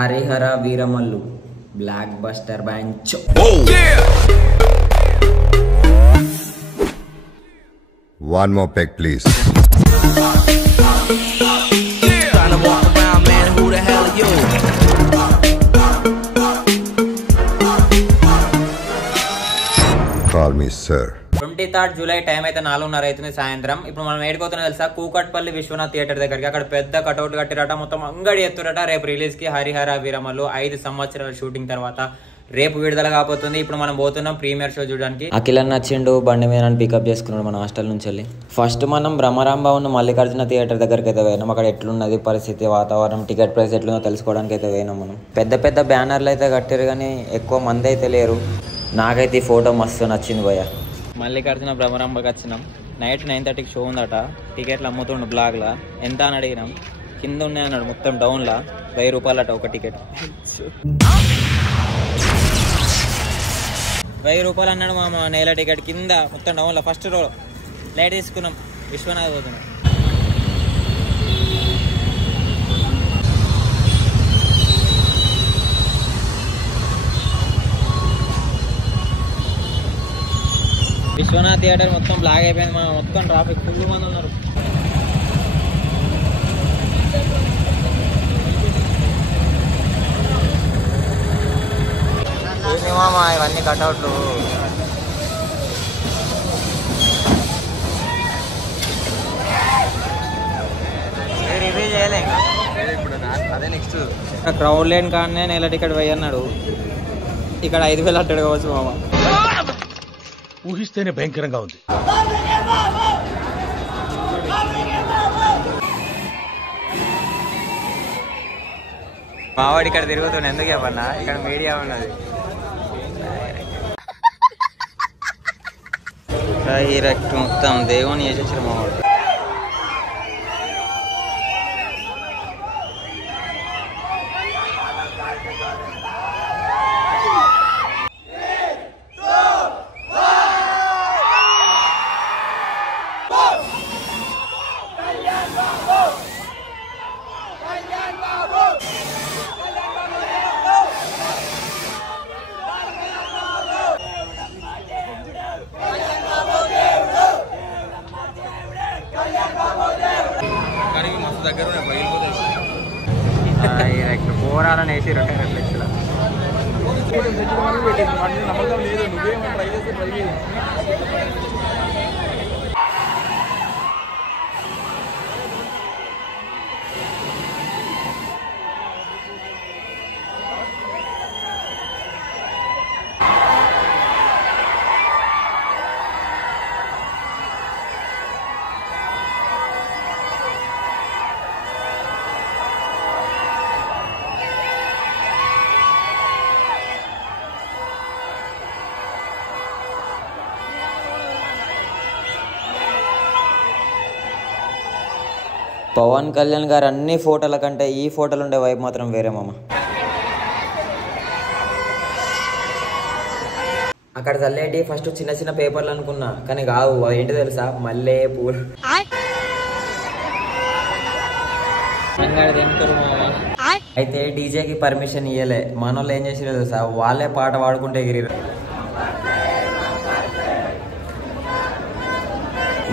Harihara Veeramallu blockbuster బ్యాంచ్. One more peck, please. Tryna walk around, man. Who the hell are you? Call me sir. 23 July time అయితే 4:30 అవుతుంది సాయంత్రం. ఇప్పుడు మనం ఏడుకోతున్నా తెలుసా, కూకట్పల్లి విశ్వనాథ్ థియేటర్ దగ్గరికి. అక్కడ పెద్ద కటౌట్లు కట్టిరట, మొత్తం అంగడి ఎత్తురట. రేపు రిలీజ్ కి హరిహర వీరమల్లు 5 సంవత్సరాల షూటింగ్ తర్వాత రేపు విడుదల కాబోతుంది. ఇప్పుడు మనం పోతున్నాం ప్రీమియర్ షో చూడడానికి. అఖిలన్ నచ్చిండు, బండి మీద పికప్ చేసుకున్నాడు మన హాస్టల్ నుంచి వెళ్ళి. ఫస్ట్ మనం బ్రహ్మరాంబ ఉన్న మల్లికార్జున థియేటర్ దగ్గరికి అయితే పోయినాం. అక్కడ ఎట్లున్నది పరిస్థితి, వాతావరణం, టికెట్ ప్రైస్ ఎట్లుందో తెలుసుకోవడానికి అయితే పోయినాం మనం. పెద్ద పెద్ద బ్యానర్లు అయితే కట్టారు కానీ ఎక్కువ మంది అయితే లేరు. నాకైతే ఈ ఫోటో మస్తు నచ్చింది భయ్య. మల్లికార్జున బ్రహ్మరాంబకి వచ్చినాం. నైట్ 9:30కి షో ఉందట. టికెట్లు అమ్ముతుండు బ్లాగ్లా. ఎంత అని అడిగినాం, కింద ఉన్నాయి అన్నాడు, మొత్తం డౌన్లా 1000 రూపాయలు అట ఒక టికెట్. 1000 రూపాయలు అన్నాడు మామ నేల టికెట్. కింద మొత్తం డౌన్లో ఫస్ట్ రో లైట్ తీసుకున్నాం. విశ్వనాథ్ పోతున్నాం. విశ్వనాథ్ థియేటర్ మొత్తం బ్లాక్ అయిపోయింది మా, మొత్తం ట్రాఫిక్ ఫుల్ మంది ఉన్నారు. మామ ఇవన్నీ కట్అవుట్లు. రివ్యూ చేయలే అదే నెక్స్ట్. క్రౌడ్ లేని కానీ నెల టికెట్ పోయి అన్నాడు. ఇక్కడ 5000 అట్టాడు కావచ్చు మామ. ఊహిస్తేనే భయంకరంగా ఉంది. మావాడు ఇక్కడ తిరుగుతుండే, ఎందుకు చెప్పన్నా, ఇక్కడ మీడియా ఉన్నది. డైరెక్ట్ మొత్తం దేవుని చేసేసారు మావాడు. పోరాలని వేసి 2 లక్షల పవన్ కళ్యాణ్ గారు అన్ని ఫోటోల కంటే ఈ ఫోటోలు ఉండే వైపు మాత్రం వేరే మామ. అక్కడ చల్లేటి ఫస్ట్ చిన్న చిన్న పేపర్లు అనుకున్నా, కానీ కావు. ఏంటి తెలుసా, మల్లె పూలు. అయితే డీజేకి పర్మిషన్ ఇవ్వలే. మనోళ్ళు ఏం చేసిరో తెలుసా, వాళ్ళే పాట పాడుకుంటే ఎగిరిరు.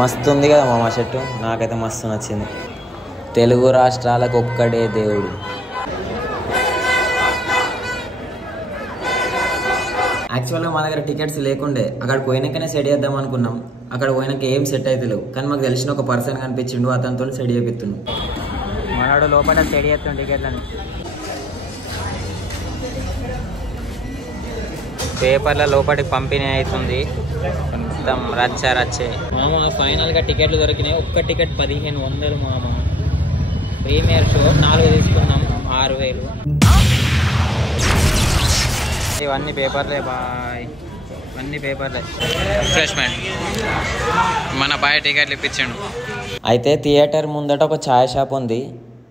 మస్తు ఉంది కదా మామ షర్టు, నాకైతే మస్తు నచ్చింది. తెలుగు రాష్ట్రాలకు ఒక్కడే దేవుడు. యాక్చువల్గా మా దగ్గర టికెట్స్ లేకుండే. అక్కడికి పోయినాకనే సెట్ చేద్దాం అనుకున్నాం. అక్కడ పోయినాక ఏం సెట్ అయితే లేవు, కానీ మాకు తెలిసిన ఒక పర్సన్ కనిపించిండు, అతనితో సెట్ చేపిస్తుండు. మనోడు లోపల సెట్ చేస్తుండు టికెట్లని. పేపర్ల లోపలికి పంపిణీ అవుతుంది, మొత్తం రచ్చే. మామ ఫైనల్గా టికెట్లు దొరికినాయి. ఒక్క టికెట్ 1500 మామ. ప్రీమియర్ షో 4 తీసుకున్నాం, 6000. ఇవన్నీ పేపర్లే బాయ్, అన్ని పేపర్లే. రిఫ్రెష్మెంట్ మన బాయ్ టికెట్లు ఇప్పించాడు. అయితే థియేటర్ ముందట ఒక ఛాయ్ షాప్ ఉంది.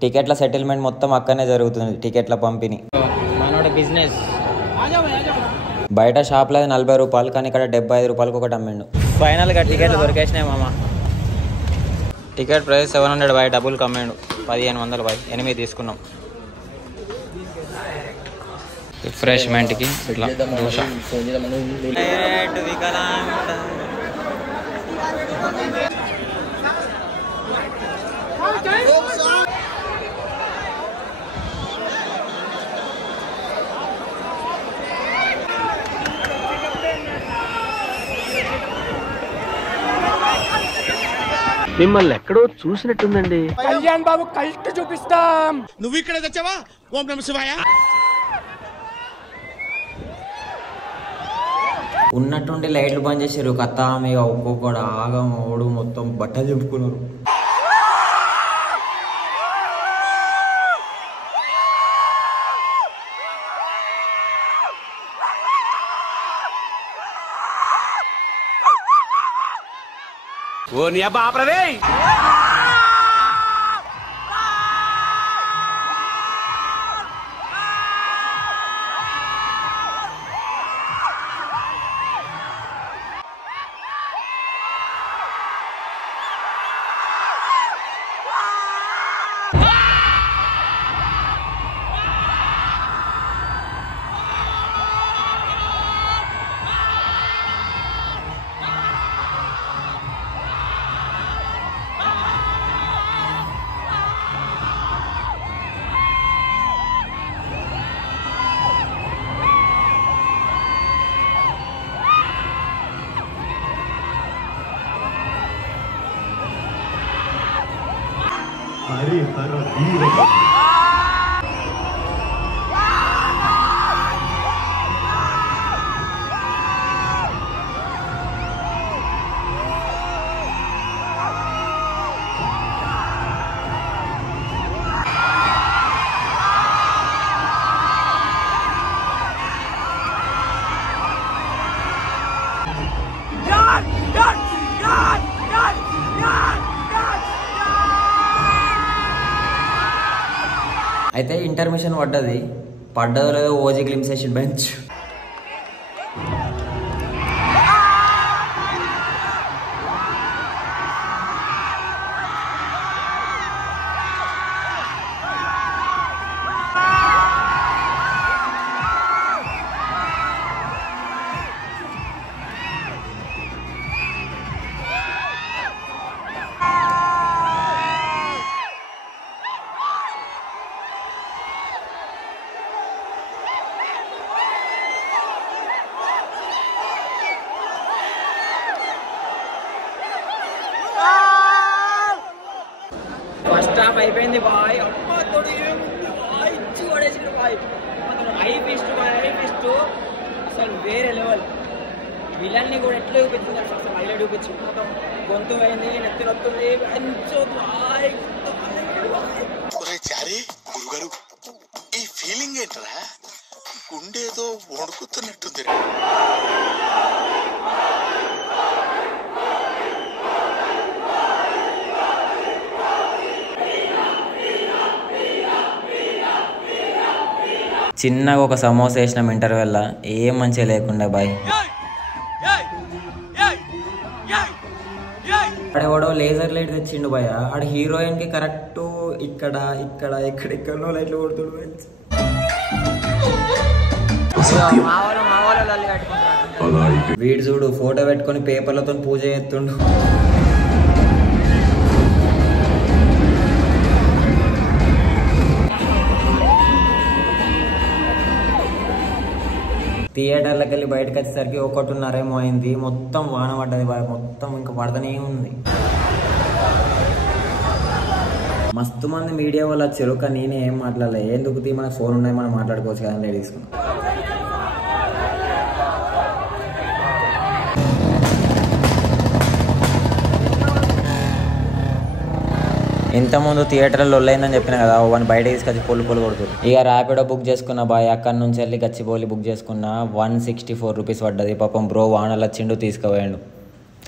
టికెట్ల సెటిల్మెంట్ మొత్తం అక్కడనే జరుగుతుంది, టికెట్ల పంపిణీ. మనోడ బిజినెస్. బయట షాప్లో 40 రూపాయలు, కానీ ఇక్కడ 75 రూపాయలకు ఒకటి అమ్మిండు. ఫైనల్గా టికెట్లు దొరికేసినాయి మామ. టికెట్ ప్రైస్ 700 బాయ్, డబుల్ కమ్మాడు 1500 బాయ్, 8 తీసుకున్నాం. రిఫ్రెష్మెంట్కి ఇట్లా దోశ డైరెక్ట్ వికలాంగుడ. మిమ్మల్ని ఎక్కడో చూసినట్టుందండి. కళ్యాణ్ బాబు కల్ట్ చూపిస్తాం. నువ్వు ఇక్కడ తెచ్చావా? ఓం నమ శివాయ. ఉన్నట్టుండి లైట్లు బంద్ చేసారు. కథ మీద ఒక్కొక్కడు ఆగం ఓడు మొత్తం బట్టలు చెప్పుకున్నారు. ఓ నీ అబ్బా ఆపరదే. అయితే ఇంటర్మిషన్ పడ్డదో లేదో ఓజీ గ్లిమ్స్ వేసి బెంచ్. ఫస్ట్ హాఫ్ అయిపోయింది బాయ్. అమ్మ తోడు ఇచ్చి పడేసిండు బాయ్. ఐపిస్ట్ అసలు వేరే లెవెల్. విలన్ని కూడా ఎట్లా చూపించింది అంటే అసలు హైలైట్ చూపించింది. మొత్తం గొంతు అయింది, నెత్తి వస్తుంది, గురుగారు ఈ ఫీలింగ్ ఏంటరా? గుండేదో వణుకుతున్నట్టుంది. చిన్నగా ఒక సమోసా వేసినాం ఇంటర్వెల్లా, ఏం మంచిగా లేకుండా బాయ్. ఆడెవడో లేజర్ లైట్ తెచ్చిండు బాయ్. ఆడ హీరోయిన్ కి కరెక్ట్ ఇక్కడ ఇక్కడ ఎక్కడెక్కడో లైట్లు కొడుతుడు. వీడు చూడు ఫోటో పెట్టుకొని పేపర్లతో పూజ చేస్తుండు. థియేటర్లకు వెళ్ళి బయటకు వచ్చేసరికి 1:30 అయింది. మొత్తం వాన పడ్డది బాయ్. మొత్తం ఇంకా పడతనే ఉంది. మస్తు మంది మీడియా వాళ్ళు వచ్చారు, కానీ నేనే ఏం మాట్లాడలే. ఎందుకు మనకు ఫోన్ ఉన్నాయి, మనం మాట్లాడుకోవచ్చు కదా అని తీసుకున్నాం. ఇంతకుముందు థియేటర్లో లొల్లైందని చెప్పిన కదా, వాడిని బయట తీసుకొచ్చి పొల్లు కొడుతుంది. ఇక ర్యాపిడో బుక్ చేసుకున్న బాయ్. అక్కడి నుంచి వెళ్ళి గచ్చిబౌలి బుక్ చేసుకున్న. 164 రూపీస్ పడ్డది. పాపం బ్రో వానలు వచ్చిండు తీసుకుపోయాడు.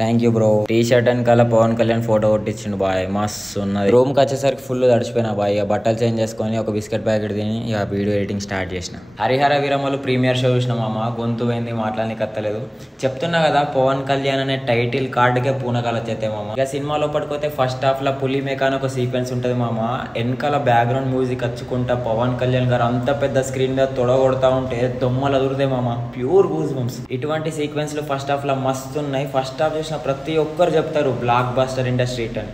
Thank you bro. T shirt and కల్లా పవన్ కళ్యాణ్ ఫోటో కొట్టించిండు బాయ్, మస్తు ఉన్నది. రూమ్కి వచ్చేసరికి ఫుల్ తడిచిపోయినా బాయ్. ఇక బట్టలు చేంజ్ చేసుకొని ఒక బిస్కెట్ ప్యాకెట్ తిని ఇక వీడియో ఎడిటింగ్ స్టార్ట్ చేసిన. హరిహర వీరమలు ప్రీమియర్ షో చూసిన మామ, గొంతు పోయింది, మాట్లాడడానికి కత్తలేదు. చెప్తున్నా కదా పవన్ కళ్యాణ్ అనే టైటిల్ కార్డుకే పూనకాలు వచ్చేస్తాయి మామ. ఇక సినిమాలో పట్టుకోతే ఫస్ట్ హాఫ్ లో పులి మేకాన్ ఒక సీక్వెన్స్ ఉంటుంది మామ. వెనకాల బ్యాక్గ్రౌండ్ మ్యూజిక్ వచ్చుకుంటా పవన్ కళ్యాణ్ గారు అంత పెద్ద స్క్రీన్ మీద తొడగొడతా ఉంటే దొమ్మలు అదురుతాయి మామ, ప్యూర్ గూస్ బంప్స్. ఇటువంటి సీక్వెన్స్ లు ఫస్ట్ హాఫ్ లో మస్తు ఉన్నాయి. ఫస్ట్ హాఫ్ చూసిన ప్రతి ఒక్కరు చెప్తారు బ్లాక్ బస్టర్ ఇండస్ట్రీ అని.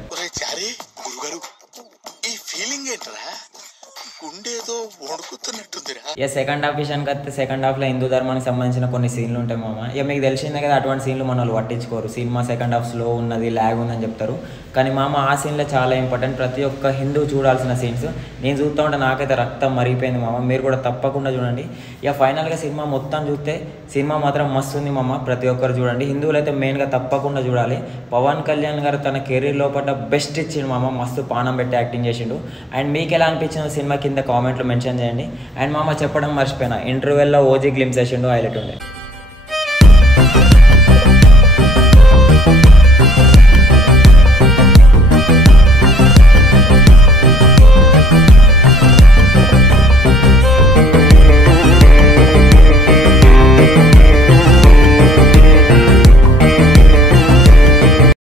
ఇక సెకండ్ హాఫ్ విషయానికి వస్తే సెకండ్ హాఫ్ లో హిందూ ధర్మానికి సంబంధించిన కొన్ని సీన్లు ఉంటాయి మామ. ఇక మీకు తెలిసిందే కదా అటువంటి సీన్లు మన వాళ్ళు పట్టించుకోరు. సినిమా సెకండ్ హాఫ్ స్లో ఉన్నది, ల్యాగ్ ఉందని చెప్తారు. కానీ మామ ఆ సీన్లో చాలా ఇంపార్టెంట్, ప్రతి ఒక్క హిందూ చూడాల్సిన సీన్స్. నేను చూస్తూ ఉంటే నాకైతే రక్తం మరిగిపోయింది మామ. మీరు కూడా తప్పకుండా చూడండి. ఇక ఫైనల్గా సినిమా మొత్తం చూస్తే సినిమా మాత్రం మస్తు ఉంది మామ, ప్రతి ఒక్కరు చూడండి. హిందువులు అయితే మెయిన్గా తప్పకుండా చూడాలి. పవన్ కళ్యాణ్ గారు తన కెరీర్ లోపల బెస్ట్ ఇచ్చిండు మామ, మస్తు పానం పెట్టి యాక్టింగ్ చేసిండు. అండ్ మీకు ఎలా అనిపించిందో సినిమా కింద కామెంట్లో మెన్షన్ చేయండి. అండ్ మామ చెప్పడం మర్చిపోయినా, ఇంటర్వెల్లో ఓజీ గ్లిమ్స్ వేసిండు, హైలైట్ ఉండే.